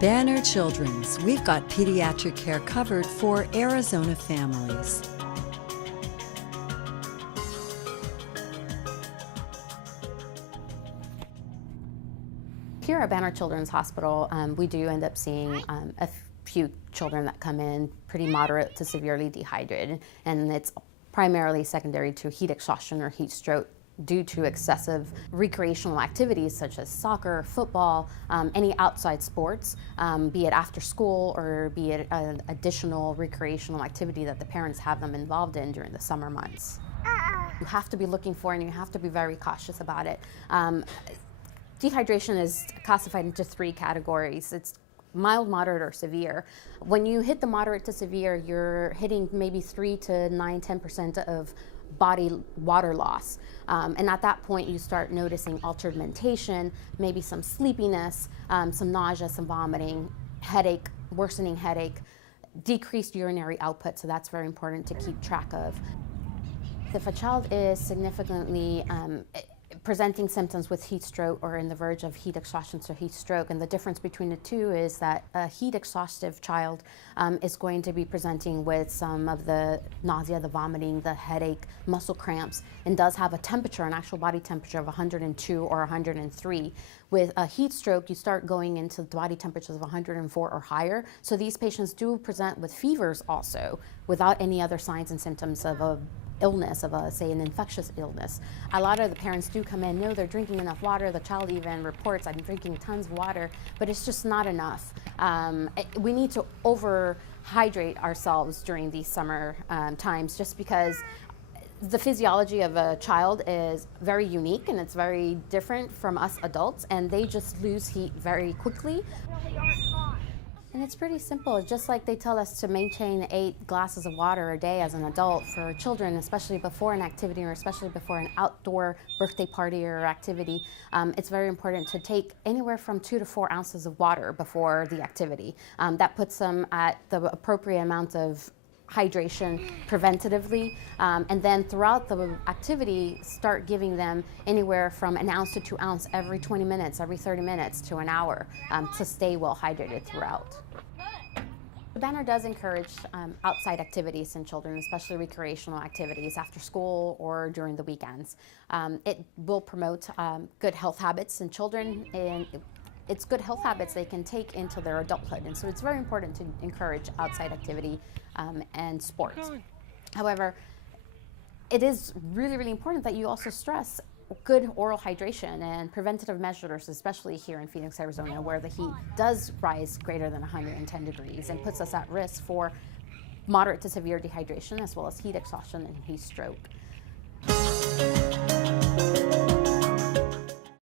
Banner Children's, we've got pediatric care covered for Arizona families. Here at Banner Children's Hospital, we do end up seeing a few children that come in pretty moderate to severely dehydrated, and it's primarily secondary to heat exhaustion or heat stroke due to excessive recreational activities such as soccer, football, any outside sports, be it after school or be it an additional recreational activity that the parents have them involved in during the summer months. You have to be looking for and you have to be very cautious about it. Dehydration is classified into 3 categories. It's mild, moderate, or severe. When you hit the moderate to severe, you're hitting maybe 3 to 10% of body water loss. And at that point, you start noticing altered mentation, maybe some sleepiness, some nausea, some vomiting, headache, worsening headache, decreased urinary output, so that's very important to keep track of. If a child is significantly presenting symptoms with heat stroke or in the verge of heat exhaustion, so heat stroke, and the difference between the two is that a heat exhaustive child is going to be presenting with some of the nausea, the vomiting, the headache, muscle cramps, and does have a temperature, an actual body temperature of 102 or 103. With a heat stroke, you start going into body temperatures of 104 or higher. So these patients do present with fevers also, without any other signs and symptoms of a illness, of say an infectious illness. A lot of the parents do come in, know they're drinking enough water. The child even reports, I'm drinking tons of water, but it's just not enough. We need to overhydrate ourselves during these summer times, just because the physiology of a child is very unique and it's very different from us adults, and they just lose heat very quickly. And it's pretty simple. Just like they tell us to maintain 8 glasses of water a day as an adult, for children, especially before an activity or especially before an outdoor birthday party or activity, it's very important to take anywhere from 2 to 4 ounces of water before the activity. That puts them at the appropriate amount of hydration preventatively, and then throughout the activity start giving them anywhere from 1 ounce to 2 ounces every 20 minutes, every 30 minutes to an hour, to stay well hydrated throughout. The Banner does encourage outside activities in children, especially recreational activities after school or during the weekends. It will promote good health habits in children, and it's good health habits they can take into their adulthood, and so it's very important to encourage outside activity and sports. However, it is really, really important that you also stress good oral hydration and preventative measures, especially here in Phoenix, Arizona, where the heat does rise greater than 110 degrees and puts us at risk for moderate to severe dehydration, as well as heat exhaustion and heat stroke.